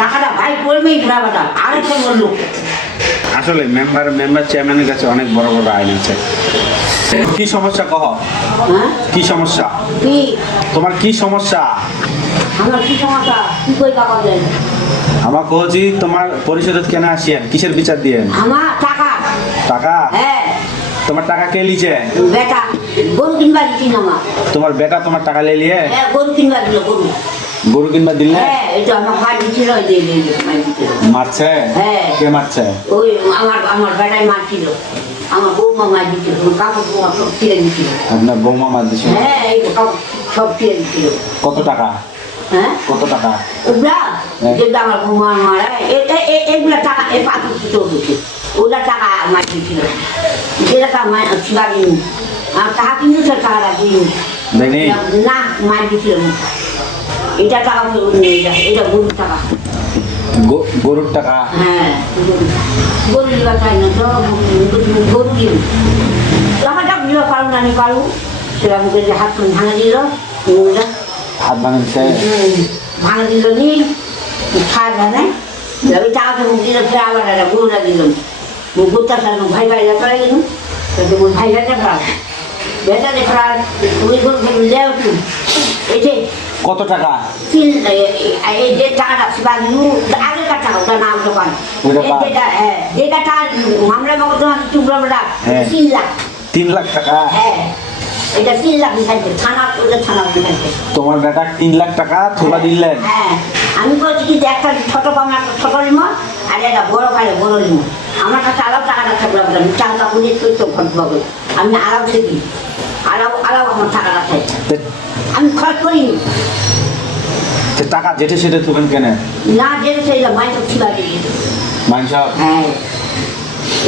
টাকাটা ভাই করবেই ব্রাবাটা আরেকটা বললো আসলে মেম্বার চেয়ারম্যানের কাছে অনেক বড় বড় আইন আছে। কি সমস্যা কহ? হ্যাঁ কি সমস্যা কি তোমার? কি সমস্যা? আমার কি সমস্যা কি কই টাকা দেন আমার কহছি তোমার পরিষদ কেন আসিয়েন, কিসের বিচার দিয়ে? আমার টাকা টাকা? হ্যাঁ তোমার টাকা কে লিছে? বেটা গরু কিনবা দিচ্ছি না আমার তোমার বেটা তোমার টাকা লে লিয়ে হ্যাঁ গরু কিনবা দিল গরু গরু কিনবা দিলে? হ্যাঁ এটা আমার মা দিচ্ছিল মাই দিচ্ছিল মারছে? হ্যাঁ। কে মারছে? ওই আমার বেটাই মারছিল আমার বৌমা মার দিচ্ছিল কাপড় বৌমা সব ফিরে দিচ্ছিল আপনার বৌমা মার দিছে? হ্যাঁ এই কাপড় সব ফিরে দিচ্ছিল কত টাকা? হ্যাঁ কত টাকা? ওগুলা হ্যাঁ। যেটা আমার বৌমা মারা এগুলা টাকা এ পাথর চলছে ওগুলা টাকা মার দিচ্ছিল যে টাকা ছিলাম আর টাকা কিন্তু সে টাকাটা দিই দেয়নি? না মার দিচ্ছিল এটা টাকা ফেরত নেই এটা গরুর টাকা গরুর টাকা? হ্যাঁ গরু দিবা চাই না তো গরু দিন টাকাটা দিল পারু না নি পারু সেটা মুখে যে হাত ভাঙা দিল হাত ভাঙছে? ভাঙা দিল নি খায় ভাঙে ওই টাকাটা মুখ দিল ফের আবার একটা গরুটা দিল মুখ গরুটা ফের ভাই ভাইরা করে গেল মুখ ভাই ভাইটা ফেরাল বেটা ফেরাল তুমি গরু ফের দেও কি এতে কত টাকা? এই যে টাকাটা শিবাজু আগেকার টাকা ওটা নাম দোকান যেটা টাকা আমরা মগজ চুপড়া বেটা 3 লাখ। 3 লাখ টাকা? হ্যাঁ এটা 3 লাখ নিখাইছে থানা ওটা থানা নিখাইছে তোমার বেটা 3 লাখ টাকা থোলা দিলেন? হ্যাঁ আমি বলছি কি যে একটা ছোট পামা ছোট লিমো আর এটা বড় কালে বড় লিমো আমার কাছে আলাদা টাকাটা থাকবে আমি টাকা পুলিশ করতে ঘটবে আমি আলাদা থেকে আলাদা আমার টাকাটা থাকে আমি খরচ করিনি টাকা যেটা সেটা তুলেন কেন? না যেটা সেইটা মাইটা ছিলা দিয়ে মানুষ হ্যাঁ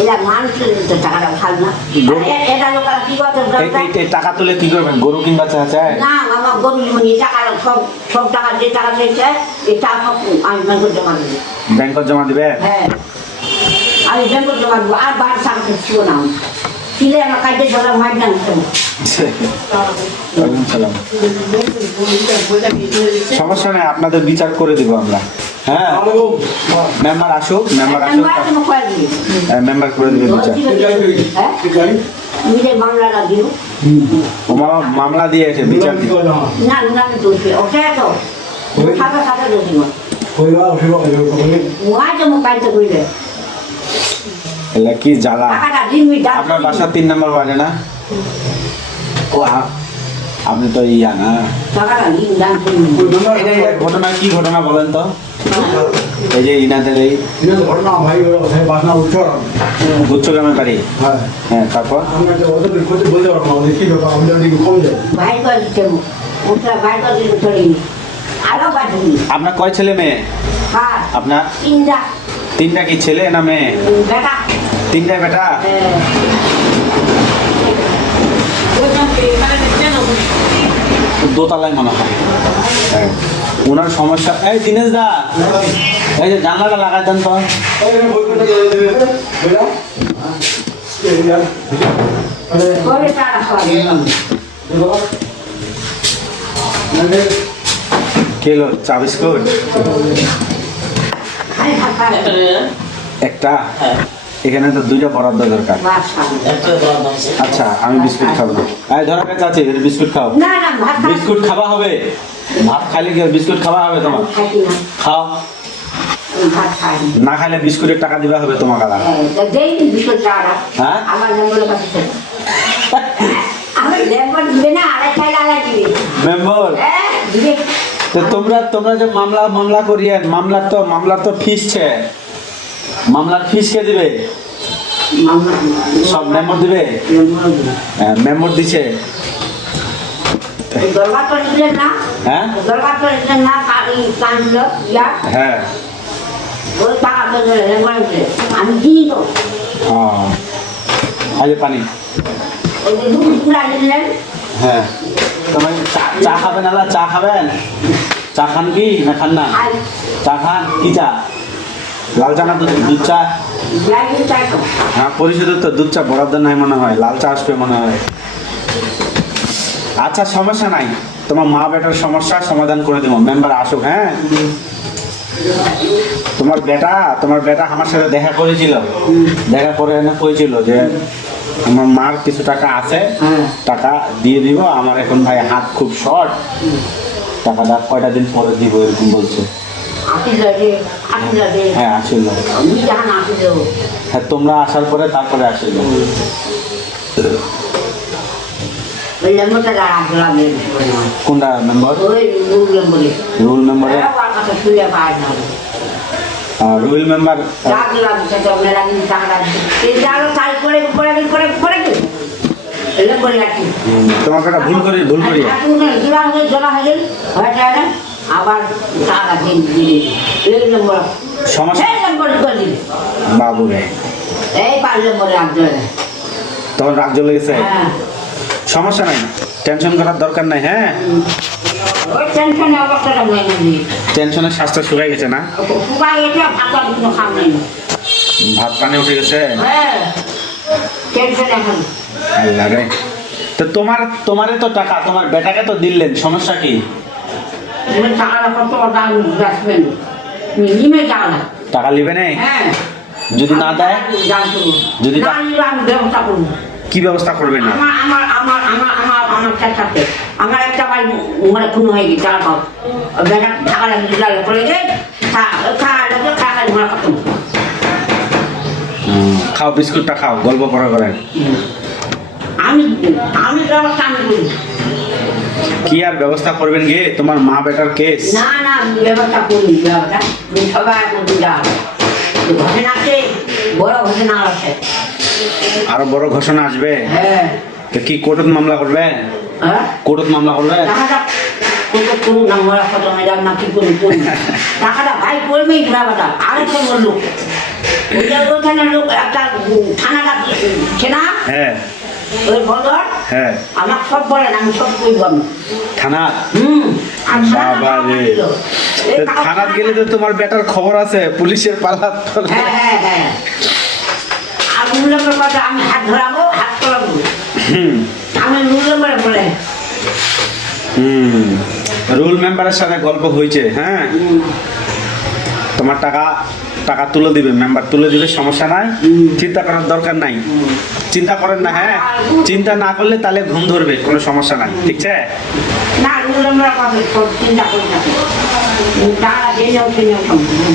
এরা মানুষের টাকাটা ভালো না এটা লোকেরা কি করছে এই টাকা তুলে কি করবেন? গরু কিনবা চায়? না আমার গরু মনি টাকা সব টাকা যে টাকা চেয়েছে এই টাকা আমি ব্যাংকে জমা দেবো। ব্যাংকত জমা দিবে? হ্যাঁ আমি ব্যাংকে জমা দেবো আর বার টাকা ছিল না ছিলে আমার কাজে ধরা মাইট না ওয়ালাইকুম সালাম। সমস্যা নেই, আপনাদের বিচার করে দিব আমরা। হ্যাঁ মেম্বার আসুক, মেম্বার আসুক, মেম্বার করে দিবে বিচার। মামলাটা দিও মামলা দিয়েছে বিচার দিব। না না দোষী ওটা তো সাদা সাদা দোষী কাজটা করলে এলা কি জ্বালা। আপনার বাসা 3 নম্বর বাজে না? ও আপনি তো ইয়া না। এটা ঘটনা কি ঘটনা বলেন তো? এই যে ইনাদের এই ঘটনা ভাই বাসনা উচ্চ গ্রামের বাড়ি। হ্যাঁ তারপর বলতে পারবো না কি ব্যাপার আমি কমে যাই আপনার কয় ছেলে মেয়ে? আপনার 3টা কি ছেলে না মেয়ে? 3টাই বেটা? দোতলায় মনে হয়। ওনার সমস্যা এই দিনেশ দা এই যে জানলাটা লাগাই দেন তো। কেলো চা বিস্কুট একটা? এখানে তো 2টা বরাদ্দ দরকার। আচ্ছা আমি বিস্কুট খাবো না। এই ধরা কাছে আছে বিস্কুট খাও। বিস্কুট খাওয়া হবে? ভাত খাইলে কি বিস্কুট খাওয়া হবে তোমার? খাও না খাইলে বিস্কুটের টাকা দিবা হবে তোমার কাছে। হ্যাঁ মেম্বার তো তোমরা যে মামলা করিয়ে মামলার তো ফিস ছে, মামলার ফিস কে দিবে? সব মেম্বার দিবে? মেম্বার দিছে? হ্যাঁ হ্যাঁ আমি দিই তো আজ পানি। হ্যাঁ তোমার চা খাবেন? আলা চা খাবেন? চা খান কি না খান না? চা খান? কি চা? লাল চা না দুধ চা? হ্যাঁ পরিষদের তো দুধ চা বরাদ্দ নাই মনে হয়, লাল চা আসবে মনে হয়। আচ্ছা সমস্যা নাই, তোমার মা বেটার সমস্যা সমাধান করে দেবো। মেম্বার আসুক। হ্যাঁ তোমার বেটা আমার সাথে দেখা করেছিল, দেখা করে এনে কইছিল যে আমার মার কিছু টাকা আছে, হ্যাঁ। টাকা দিয়ে দিব, আমার এখন ভাই হাত খুব শর্ট, টাকাটা কয়টা দিন পরে দিব এরকম বলছে। আসিল রে হ্যাঁ আসিল। আমি জাহান আসিল হ্যাঁ তোমরা আসার পরে তারপরে আসিল। ওই লেম্বরটা রাখলাম কোনটা মেম্বার? ওই রুল লেম্বরে রুল মেম্বারে আমার কাছে শুয়ে পায় না রুল মেম্বার রাখলাম সেটা মেলা দিন টাকা এই জায়গা তাই করে লেম্বরে রাখি তোমাকে একটা ভুল করি জোড়া হয়ে গেল হয়টা আবার টাকা দিন এই লেম্বর সমস্যা এই লেম্বর করে দিলে বাবু রে, এই 5 লেম্বরে রাখতে হবে তখন রাগ জ্বলে গেছে। হ্যাঁ সমস্যা নাই, টেনশন করার দরকার নাই। হ্যাঁ ওই টেনশনে অবস্থাটা মেনে নিই টেনশনের স্বাস্থ্য শুকাই গেছে না, সবাই এটা ভাতা কোনো খাম নেই ভাত পানি উঠে গেছে। হ্যাঁ টেনশন এখন আল্লাহ রে। তো তোমারে তো টাকা তোমার বেটাকে তো দিলেন, সমস্যা কি? তুমি টাকাটা কত দাম রাখবেন নিমে যাও না টাকা নিবে নেই? হ্যাঁ যদি না দেয়? যদি না নিলে আমি ব্যবস্থা করবো কি ব্যবস্থা করবে না? আমার সাথে আমার একটা ভাই মানে খুন হয়ে গেছে টাকা পাও বেটা টাকা লাগিয়ে করে গে টাকা ঘোরা খতম খাও বিস্কুটটা খাও, গল্প পড়া করেন। আমি ব্যবস্থা আমি করি কি আর ব্যবস্থা করবেন গে? তোমার মা বেটার কেস। না আমি ব্যবস্থা করি ব্যবস্থা সবাই করবি ঘটনা আছে বড় ঘটনা আছে আরো বড় ঘোষণা আসবে। হ্যাঁ তো কি কোর্টত মামলা করবে? হ্যাঁ কোর্টত মামলা করবে? টাকাটা কত করুন না মরা কত মেজার না কি করি টাকাটা ভাই করবেই টাকাটা আরেকটা বললো ওইখানে লোক একটা থানাটা ছে না হ্যাঁ ওই বদর হ্যাঁ আমার সব বলেন আমি সব করবো আমি থানা। আর বাবা রে, থানাত গেলে তো তোমার বেটার খবর আছে, পুলিশের পাল্লা। হ্যাঁ আর মূল্যের কথা আমি হাত ধরাবো হাত করাবো আমি মূল্যের বলে রুল মেম্বারের সাথে গল্প হয়েছে। হ্যাঁ তোমার টাকা তুলে দিবে, মেম্বার তুলে দিবে, সমস্যা নাই, চিন্তা করার দরকার নাই, চিন্তা করেন না। হ্যাঁ চিন্তা না করলে তাহলে ঘুম ধরবে, কোনো সমস্যা নাই, ঠিক আছে? না মূল্যের কথা চিন্তা করি না টাকা জেনেও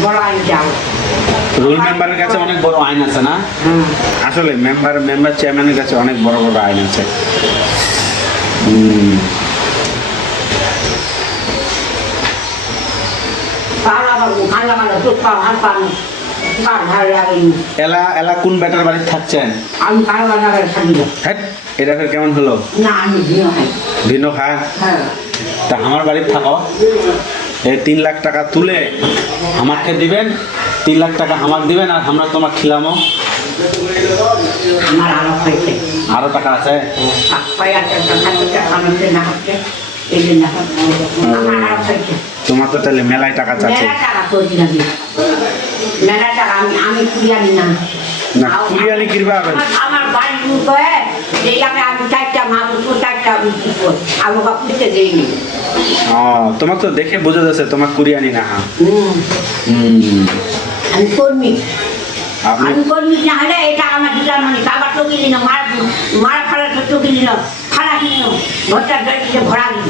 বড় আইন যাও রুল মেম্বারের কাছে অনেক বড় আইন আছে না? আসলে মেম্বার চেয়ারম্যানের কাছে অনেক বড় বড় আইন আছে। এলা কোন বেটার বাড়ি থাকছেন? আমি হ্যাঁ এটা ফের কেমন হলো? না আমি ভিন্ন খায়। হ্যাঁ তা আমার বাড়িতে থাকো, এই 3 লাখ টাকা তুলে আমাকে দিবেন, 3 লাখ টাকা আমাকে দিবেন, আর আমরা তোমার খিলামো। আমার আরো হয়েছে আরো টাকা আছে? তোমার তো তাহলে মেলায় টাকা চাচ্ছে। আমি কুড়িয়ানি না না কুড়িয়ানি কিরবা হবে? আমার বাড়ি আমি 4টা মা 4টা আমি বাপুতে দিইনি তোমার তো দেখে বোঝা যাচ্ছে তোমার কুড়িয়ানি না। আমি কর্মী আপনি আমি কর্মী না হলে এটা আমার দিলাম মানে কাবার তো কিনি না মারা খালা তো কিনি না খালা কিনি না ঘরটা গাড়িতে ভরা দিল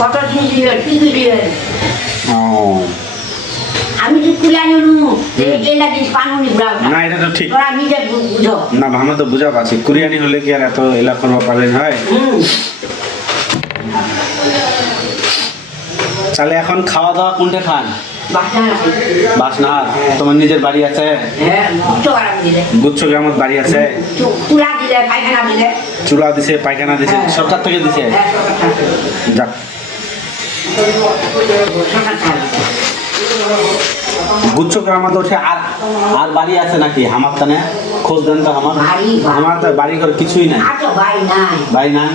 কত জিনিস দিল কি দিল আমি যে কুড়িয়ানি এটা জিনিস পানুনি না এটা তো ঠিক তোরা নিজে বুঝো না, আমরা তো বুঝা পাচ্ছি কুড়িয়ানি হলে কি আর এত এলাকার পাবেন হয়। তাহলে এখন খাওয়া দাওয়া কোনটা খান? বাসনার। তোমার নিজের বাড়ি আছে? গুচ্ছ গ্রামের বাড়ি আছে? চুলা দিছে, পায়খানা দিছে, সরকার থেকে দিছে। যাক গুচ্ছ গ্রামে তো আর বাড়ি আছে নাকি? আমার তানে খোঁজ দেন তো। আমার তো বাড়ি ঘর কিছুই নাই। বাড়ি নাই?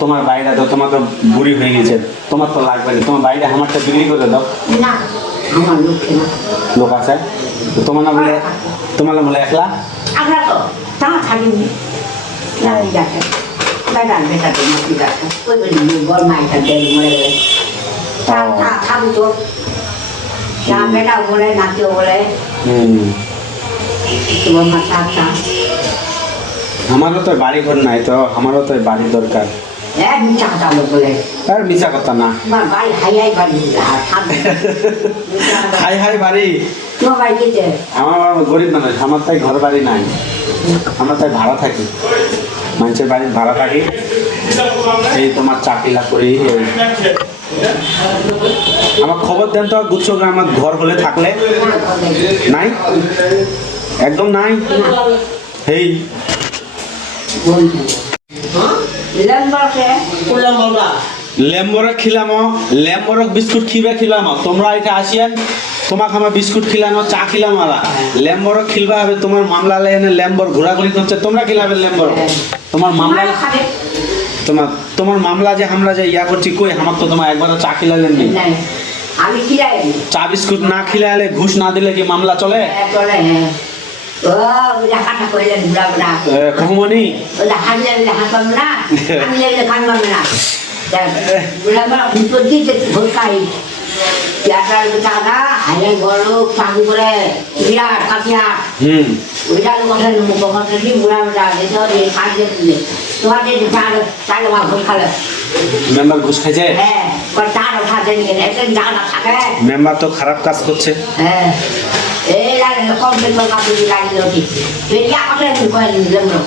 তোমার বাইরে তো তোমার তো বুড়ি হয়ে গেছে, তোমার তো লাগবে না। তোমার বাইরে আমারটা বিক্রি করে দাও। লোক আছে তোমার না বলে একলা? তো যা বেটাও বলে নাতিও বলে তোমার মাথা আচ্ছা আমারও তো বাড়ি ঘর নাই তো আমারও তো বাড়ি দরকার মিথ্যা কথা বলে আর মিছা কথা না তোমার বাড়ি হাই হাই বাড়ি হাই হাই বাড়ি তোমার বাড়ি দিতে আমার গরিব মানুষ আমার তাই ঘর বাড়ি নাই আমরা তাই ভাড়া থাকি মানুষের বাড়ির ভাড়া থাকি এই তোমার চাকরি লাভ করি আমার খবর দেন তো গুচ্ছ আমার ঘর হলে থাকলে নাই একদম নাই এই লেম্বরক খিলামো লেম্বরক বিস্কুট খিবে খিলামো তোমরা এটা আসিয়ান তোমাকে আমার বিস্কুট খিলানো চা খিলাম আলা লেম্বরক খিলবা হবে তোমার মামলা লেনে লেম্বর ঘোরাঘুরি করছে তোমরা খিলাবে লেম্বর তোমার মামলা তোমার মামলা যে আমরা যে ইয়া করছি কই আমার তো তোমার একবার চা খিলালেন নি আমি খিলাই চা বিস্কুট না খিলালে ঘুষ না দিলে কি মামলা চলে চলে হ্যাঁ ও ওটা হাঁটা করলে ঘুরা ঘুরা কহমনি ওটা হাঁটলে হাঁট পাবো না আমি লাগলে খান পাবো না ঘুরা ঘুরা ভিতর দিতে ভোরকাই পেঁয়াজার চাঁদা হাইলে গরু চাকু করে বিরাট কাপিয়া ওইটা কথা মুখ কথা দিয়ে ঘুরা ঘুরা দিতে হবে খাদ্য দিলে তোমার যে চাল মা ঘুষ খালে মেম্বার ঘুষ খাইছে হ্যাঁ চাল খাতে নিয়ে একটা জানা থাকে মেম্বার তো খারাপ কাজ করছে হ্যাঁ এই লাগে কম বেতন কাপড় লাগিয়ে ওঠি বেরিয়া কথা কয়ে দিলাম না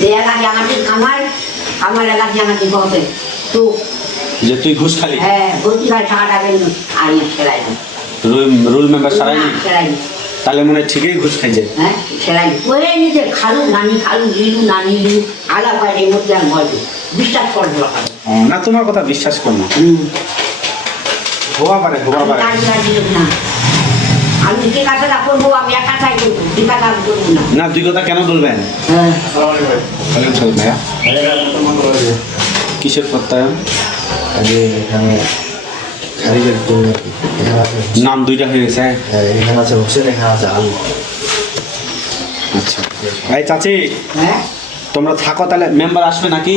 যে এলাকা জানাটি আমার এলাকা জানাটি কবে তো যে তুই ঘুষ খালি হ্যাঁ ভর্তি হয় টাকাটা কিন্তু আর খেলাই না রুল মেম্বার সারাইনি খেলাই তাহলে মনে হয় ঠিকই ঘুষ খাইছে হ্যাঁ খেলাই ওই নিজে খালু লিলু নানি লিলু আলা পায় এই মধ্যে আর বলবে বিশ্বাস করবো না তোমার কথা বিশ্বাস কর না হওয়া পারে না আমি যে কাজটা করবো আমি একা চাই করবো যে কাজ আমি করবো না না দুই কথা কেন বলবেন হ্যাঁ ভাইয়া কিসের প্রত্যয়ন নাম দুইটা হয়ে গেছে আচ্ছা এই চাচি হ্যাঁ তোমরা থাকো তাহলে মেম্বার আসবে নাকি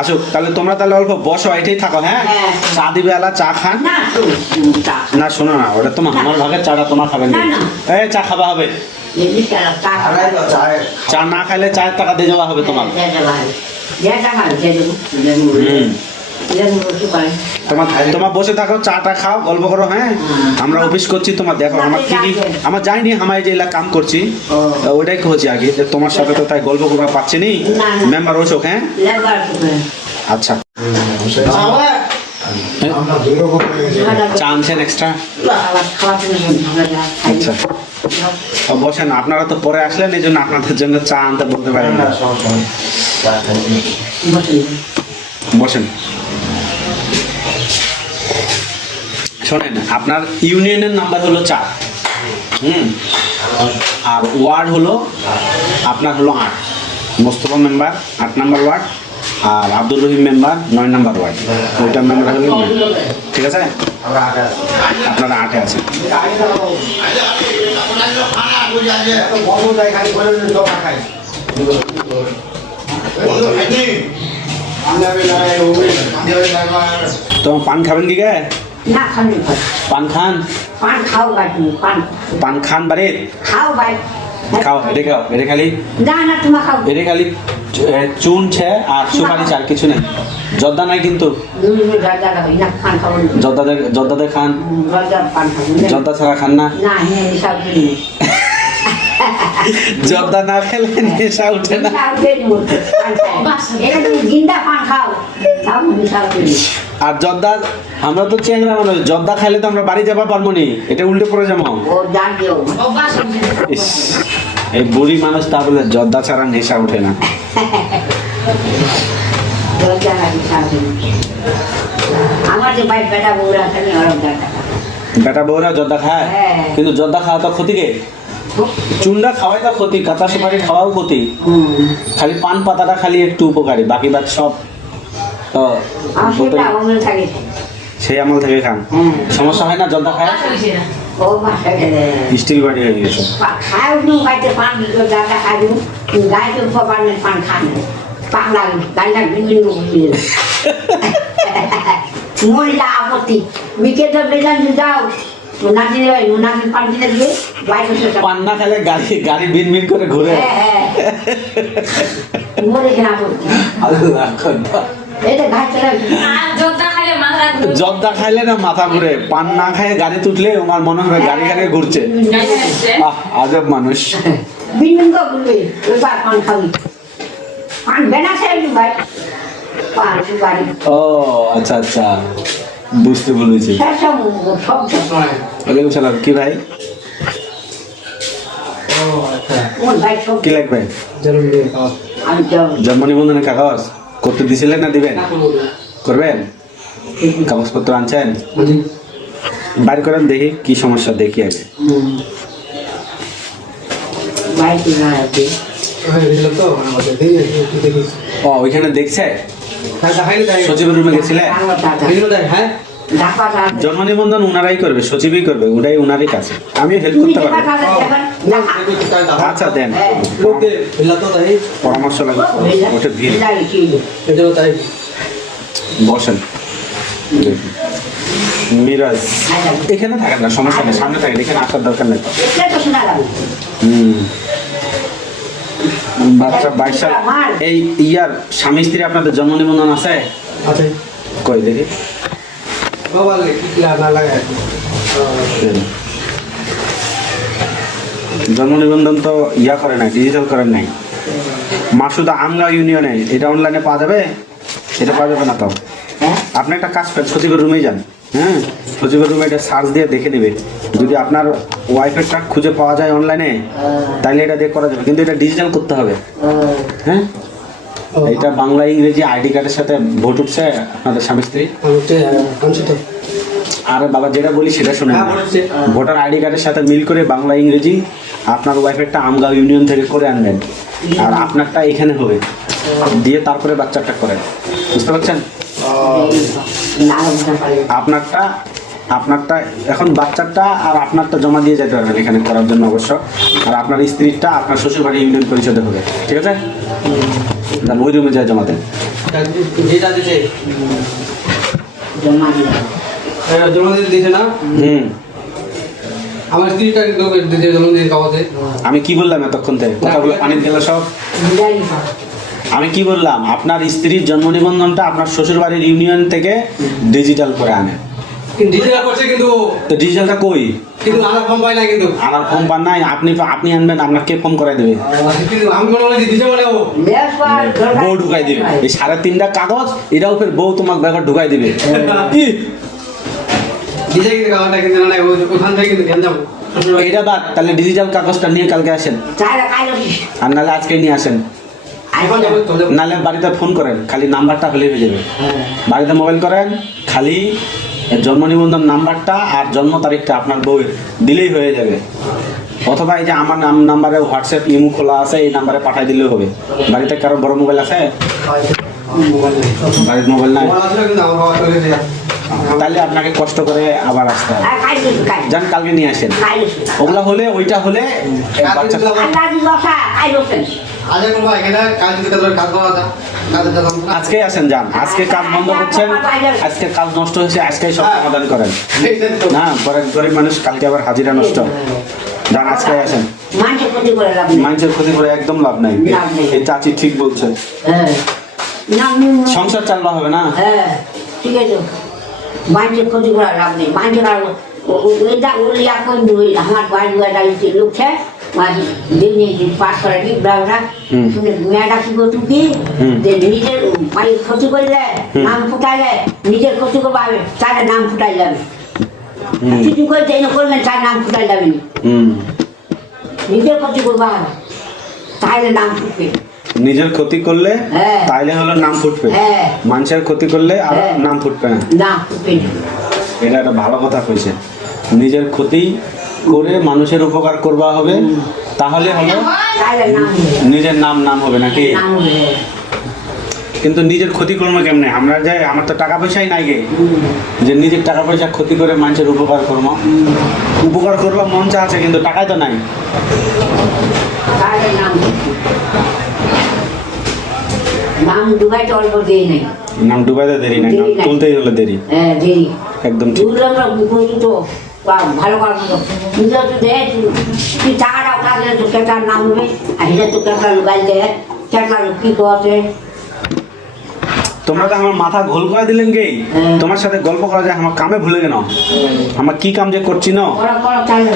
আসুক তাহলে তোমরা তাহলে অল্প বসো এটাই থাকো হ্যাঁ চা দিবে আলা চা খান না শোনো না ওটা তোমার আমার ভাগের চাটা তোমার খাবেন এই চা খাওয়া হবে চা না খাইলে চায়ের টাকা দিয়ে দেওয়া হবে তোমার তোমার বসে থাকো চাটা খাও গল্প করো হ্যাঁ আমরা অফিস করছি তোমার দেখো আমার কি কি আমার জানি আমার যে এলাকা কাম করছি ওইটাই করছি আগে যে তোমার সাথে তো তাই গল্প করবা পাচ্ছি নি মেম্বার ওসব হ্যাঁ আচ্ছা চা আনছেন এক্সট্রা আচ্ছা বসেন আপনারা তো পরে আসলেন এই জন্য আপনাদের জন্য চা আনতে বলতে পারেন না বসেন শোনেন আপনার ইউনিয়নের নাম্বার হলো 4 আর ওয়ার্ড হলো আপনার হলো 8 মোস্তফা মেম্বার 8 নাম্বার ওয়ার্ড আর Abdur Rahim member 9 number ward ওইটা মেম্বার হলো 9 ঠিক আছে আপনারা 8-এ আছেন তো পান খাবেন কি গে না খানি পান খান পান খাও বাকি পান খান বারে খাও বাই খাও এটা খালি না না তোমা খাও এটা খালি চুন ছে আর সুপারি চার কিছু নেই জর্দা নাই কিন্তু জর্দাদের খান জর্দা ছাড়া খান না জর্দা না খেলে নেশা উঠে না আর জর্দা আমরা তো চেংরা মানুষ জর্দা খাইলে তো আমরা বাড়ি যাবার পারবো নি এটা উল্টে পড়ে যাবো এই বুড়ি মানুষ তা বলে জর্দা ছাড়া নেশা উঠে না বেটা বউরা জর্দা খায় কিন্তু জর্দা খাওয়া তো ক্ষতি কে চুনটা খাওয়াই তো ক্ষতি কাঁচা সুপারি খাওয়াও ক্ষতি খালি পান পাতাটা খালি একটু উপকারী বাকি বাদ সব সেই আমল থেকে খান সমস্যা হয় না জর্দা খায় স্টিল বাড়ি হয়ে গেছে মহিলা আপত্তি বিকে তো বেজান যাও নাতি নেবে নাতি পানি দিয়ে বাইরে পান্না খেলে গাড়ি গাড়ি বিন বিন করে ঘুরে হ্যাঁ মরে গেলে আপত্তি আল্লাহ আকবার। এটা ঘাট চলে জর্দা খাইলে না মাথা ঘুরে, পান না খায় গাড়ি তুললে আমার মনে হবে গাড়ি গাড়ি ঘুরছে। আহ আজব মানুষ। বিন কো বলবে ওই পান খাবি পান বেনা খাই ভাই পান সুপারি ও আচ্ছা আচ্ছা বুঝতে বলেছি। সব সব ওয়ালাইকুম সালাম। কি ভাই কোন ভাই সব কি লাগবে? আমি যাও জন্ম নিবন্ধনের কাগজ করতে দিছিলেন না দিবেন? করবেন? কাগজপত্র আনছেন? বাইর করেন দেখি কি সমস্যা, দেখি আগে। ভাই কি না আছে ও ওইখানে দেখছে সচিবের রুমে গেছিলে? ঢাকা জন্ম নিবন্ধন উনারাই করবে, সচিবই করবে, ওটাই উনারই কাছে। আমি হেল্প করতে পারবো। আচ্ছা দেন, পরামর্শ লাগবে, ওটা ভিড়। বসেন। মিরাজ এখানে থাকেন না, সমস্যা নেই, সামনে থাকেন, এখানে আসার দরকার নেই। বাচ্চা 22 সাল। এই ইয়ার স্বামী স্ত্রী আপনাদের জন্ম নিবন্ধন আছে? কই দেখি। জন্ম নিবন্ধন তো ইয়া করে নাই, ডিজিটাল করেন নাই। মাসুদা আমগাঁও ইউনিয়নে, এটা অনলাইনে পাওয়া যাবে? এটা পাওয়া যাবে না তো। আপনি একটা কাজ করেন, সচিবের রুমেই যান। হ্যাঁ, সচিবের রুমে এটা সার্চ দিয়ে দেখে নেবে, যদি আপনার ওয়াইফের ট্রাক খুঁজে পাওয়া যায় অনলাইনে তাহলে এটা দিয়ে করা যাবে, কিন্তু এটা ডিজিটাল করতে হবে। হ্যাঁ, এটা বাংলা ইংরেজি আইডি কার্ডের সাথে ভোট উঠছে আপনাদের স্বামী স্ত্রী? আর বাবা যেটা বলি সেটা শুনে ভোটার আইডি কার্ডের সাথে মিল করে বাংলা ইংরেজি আপনার ওয়াইফেরটা আমগাঁও ইউনিয়ন থেকে করে আনবেন, আর আপনারটা এখানে হবে, দিয়ে তারপরে বাচ্চাটা করেন। বুঝতে পারছেন? আপনারটা আপনারটা এখন বাচ্চাটা আর আপনারটা জমা দিয়ে যেতে পারবেন এখানে করার জন্য অবশ্য, আর আপনার স্ত্রীরটা আপনার শ্বশুরবাড়ি ইউনিয়ন পরিষদে হবে। ঠিক আছে, ওই রুমে যায় জমা দেন। আমার স্ত্রীটা জন্মদিন কাগজে আমি কি বললাম এতক্ষণ থেকে কথাগুলো পানির গেল সব? আমি কি বললাম, আপনার স্ত্রীর জন্ম নিবন্ধনটা আপনার শ্বশুরবাড়ির ইউনিয়ন থেকে ডিজিটাল করে আনে। ডিজিটাল করছে কিন্তু তো ডিজিটালটা কই? কিন্তু আনার ফর্ম পাই না, কিন্তু আনার ফর্ম পান নাই, আপনি আনবেন, আপনাকে ফর্ম করাই দেবে, কিন্তু আমি মনে হয় দিতে মানে ও বউ ঢুকাই দিবে। এই 3.5টা কাগজ এটাও ফের বউ তোমাকে ব্যাপার ঢুকাই দিবে। দিছে কিন্তু কাগজটা কিন্তু না ওখান থেকে কিন্তু ধ্যান যাবো। এটা বাদ, তাহলে ডিজিটাল কাগজটা নিয়ে কালকে আসেন, আর নাহলে আজকে নিয়ে আসেন, এখন যাবো তো যাবো। নাহলে বাড়িতে ফোন করেন, খালি নাম্বারটা হলেই হয়ে যাবে। বাড়িতে মোবাইল করেন, খালি জন্ম নিবন্ধন নাম্বারটা আর জন্ম তারিখটা আপনার বউয়ের দিলেই হয়ে যাবে। অথবা এই যে আমার নাম্বারে হোয়াটসঅ্যাপ ইমো খোলা আছে, এই নাম্বারে পাঠিয়ে দিলেও হবে। বাড়িতে কারো বড় মোবাইল আছে? বাড়ির মোবাইল নাই? আমার আসলে কিন্তু আমার বাবা চলে যায়। তাহলে আপনাকে কষ্ট করে আবার আসতে হবে। যান কালকে নিয়ে আসেন। ওগুলা হলে ওইটা হলে বাচ্চা আজ এখন ভাই এখানে কাজ দিতে তোর কাজ করা আছে কাজের জন্য আজকে আসেন, যান আজকে কাজ বন্ধ করছেন, আজকে কাজ নষ্ট হয়েছে, আজকেই সব সমাধান করেন। না পরে গরিব মানুষ কালকে আবার হাজিরা নষ্ট। যান আজকে আসেন, মানুষের ক্ষতি করে একদম লাভ নাই। এই চাচি ঠিক বলছে, সংসার চালবা হবে না। হ্যাঁ ঠিক আছে, মানুষের ক্ষতি করার লাভ নেই। মানুষের আর এটা উলিয়া কই আমার বাড়ি বাড়ি লোকছে পাস করে কি ব্রাউরা শুনে মেয়েটা কি করতো কি যে নিজের বাড়ির ক্ষতি করলে নাম ফুটাইলে নিজের ক্ষতি করবো হবে, তার নাম ফুটাই যাবে। কিছু করতে এনে করবেন তার নাম ফুটাই যাবে না, নিজের ক্ষতি করবো হবে তাহলে নাম ফুটবে। নিজের ক্ষতি করলে তাইলে হলো নাম ফুটবে, মানুষের ক্ষতি করলে আর নাম ফুটবে না। না ফুটবে না, এটা একটা ভালো কথা কইছে। নিজের ক্ষতি করে মানুষের উপকার করবা হবে, তাহলে হলো নিজের নাম হবে নাকি? কিন্তু নিজের ক্ষতি করবো কেমনে? আমরা যাই, আমার তো টাকা পয়সাই নাই গে যে নিজের টাকা পয়সা ক্ষতি করে মানুষের উপকার করবো। উপকার করবো মন চা আছে, কিন্তু টাকাই তো নাই। নাম ডুবাইতে অল্প দিয়ে নেই। নাম ডুবাইতে দেরি নাই, নাম দেরি নাই। তুলতেই হলে দেরি। হ্যাঁ দেরি একদম ঠিক। তুললে আমরা তো ভালো করার মতো কিন্তু তো দেখ তুই টাকাটা কাজে তো কেটার নাম হবে আর এটা তো কেটার গাল দেয় কেটার কি করছে তোমরা তো আমার মাথা ঘোল করে দিলেন গে। হ্যাঁ। তোমার সাথে গল্প করা যায়, আমার কামে ভুলে গেল, আমার কি কাম যে করছি না। করা করা চাইলে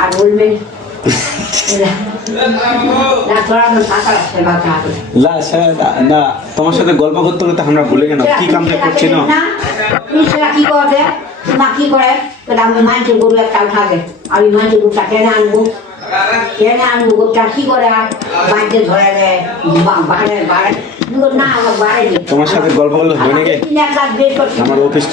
আর বলবেন না তোরা তো টাকা রাখছে বাচ্চা হাতে না, তোমার সাথে গল্প করতে করতে আমরা ভুলে গেল কি কাম যে করছি না। সেটা কি করছে মা কি করে আমি মানছি গরু একটা উঠাবে আমি মানছি গরুটা টেনে আনবো গরুটা কি করে আর বাড়িতে ধরে দেয় বাড়ে বাড়ে না আমার বাড়ে তোমার সাথে গল্প করলে হবে নাকি? এক লাখ বের করছি আমার অফিস